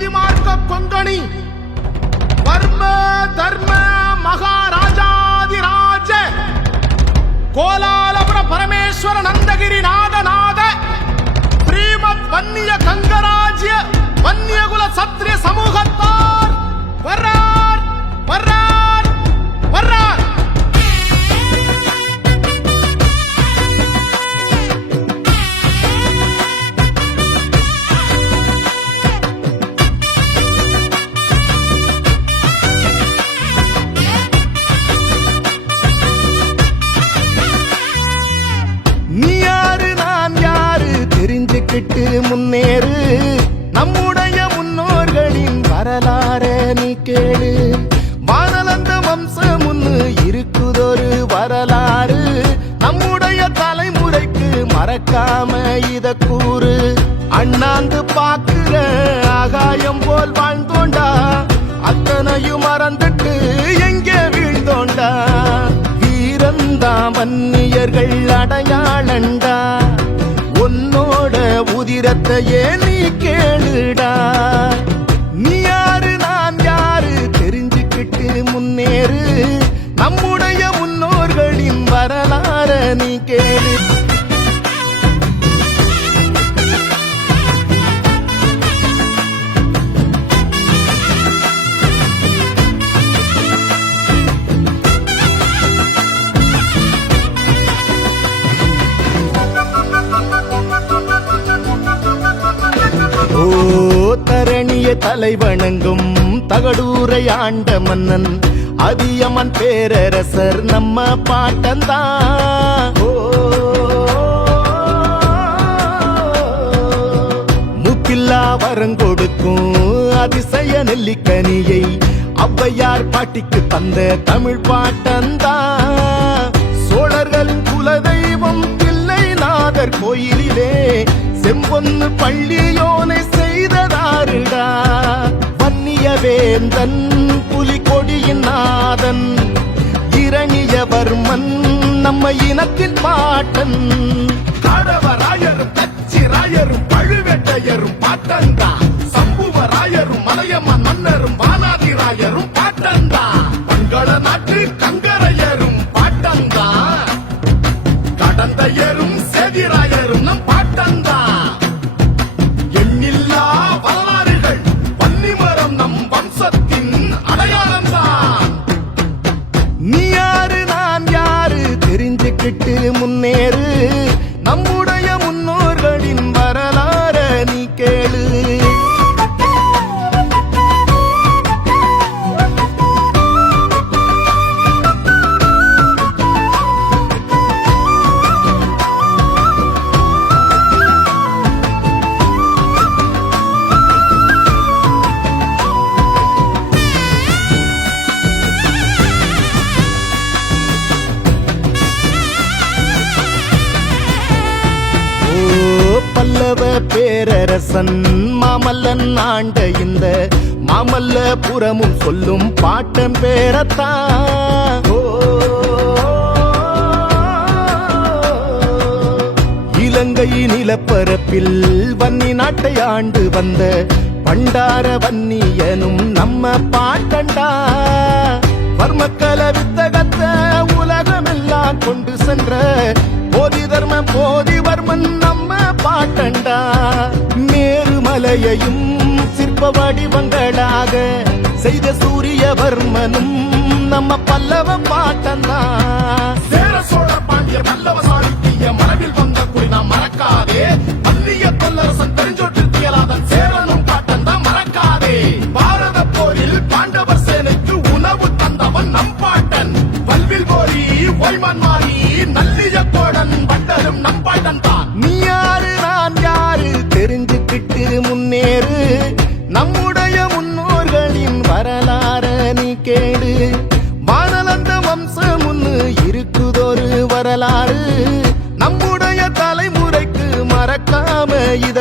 நீதி மார்க்க கொங்கணி வர்ம தர்ம மகாராஜாதிராஜ கோலாலபுர பரமேஸ்வர நந்தகிரி நாதநாத ஸ்ரீமத் வன்னிய கங்கராஜ்ய வன்னியகுல சத்திரிய சமூகத்தார் வர்றார் வர்றார் வர்றார். தெரிஞ்சுக்கிட்டு முன்னேறு நம்முடைய முன்னோர்களின் வரலாற நீ கேளு. வானலந்த வம்சம் முன்னு இருக்குதொரு வரலாறு நம்முடைய தலைமுறைக்கு மறக்காம இத கூறு. அண்ணாந்து பாக்குற ஆகாயம் போல் வாழ்ந்தோண்டா அத்தனையும் மறந்துட்டு எங்கே வீழ்ந்தோண்டா. வீரந்தா வன்னியர்கள் அடையாளண்டா உன்னோட உதிரத்தையே நீ கேளுடா. நீ யாரு நான் யாரு தெரிஞ்சுக்கிட்டு முன்னேறு நம்முடைய முன்னோர்களின் வரலாற நீ கேளு. தரணிய தலைவணங்கும் தகடூரை ஆண்ட மன்னன் அதியமன் பேரரசர் நம்ம பாட்டந்தான். முக்கில்லா வரங்கொடுக்கும் அதிசய நெல்லிக்கனியை ஔவையார் பாட்டிக்கு தந்த தமிழ் பாட்டந்தான். சோழர்களின் குலதெய்வம் தில்லைநாதர் கோயிலிலே செம்பொன்னு பள்ளியோனை செய்ததாருடா. வன்னிய வேந்தன் புலிகொடியின் நாதன் இரணியவர்மன் நம்ம இனத்தின் பாட்டன். காடவராயரும் கச்சிராயரும் பழுவேட்டையரும் பாட்டந்தா. சம்புவராயரும் மலையம்மன் மன்னரும் வானாதிராயரும் பாட்டந்தா. பங்கள நாட்டு கங்கரையரும் பாட்டந்தா. கடந்தையரும் சேதிராயரும் நம் பாட்டந்தா. எண்ணில்லா வரலாறுகள் வன்னிமரம் நம் வம்சத்தின் அடையாளம்தான். நீ யாரு நான் யாரு தெரிஞ்சுக்கிட்டு முன்னேறு நம்முடைய முன்னோர்களின் வரலாற நீ கேளு. பல்லவ பேரரசன் மாமல்லன் ஆண்ட இந்த மாமல்லபுரமும் சொல்லும் பாட்டம் பேரத்தான். இலங்கை நிலப்பரப்பில் வன்னி நாட்டை ஆண்டு வந்த பண்டார வன்னியனும் நம்ம பாட்டண்டா. வர்மக்கல வித்தகத்த உலகமெல்லாம் கொண்டு சென்ற போதி தர்ம போதிவர்மன் நம்ம பாட்டண்டா. மேருமலையையும் சிற்ப வடிவங்களாக செய்த சூரியவர்மனும் நம்ம பல்லவ பாட்டந்தா. சேர சோழ பாண்டிய பல்லவ சாளுக்கிய மரபில் வந்த குறி நாம் மறக்காதே. வன்னிய தொல்லரசன் தெரிஞ்சொற்றியலாதன் சேரனும் பாட்டந்தா மறக்காதே. பாரத போரில் பாண்டவர் சேனைக்கு உணவு தந்தவன் நம் பாட்டன். வல்வில் போரி ஒய்மன் மாறி நல்லிய கோடன் வண்டரும் நம் பாட்டன் தான். நீ யாரு நான் யாரு தெரிஞ்சுக்கிட்டு முன்னேறு நம்முடைய முன்னோர்களின் வரலாற நீ கேடு. வானலந்த வம்சம் முன்னு இருக்குதொரு வரலாறு நம்முடைய தலைமுறைக்கு மறக்காம இத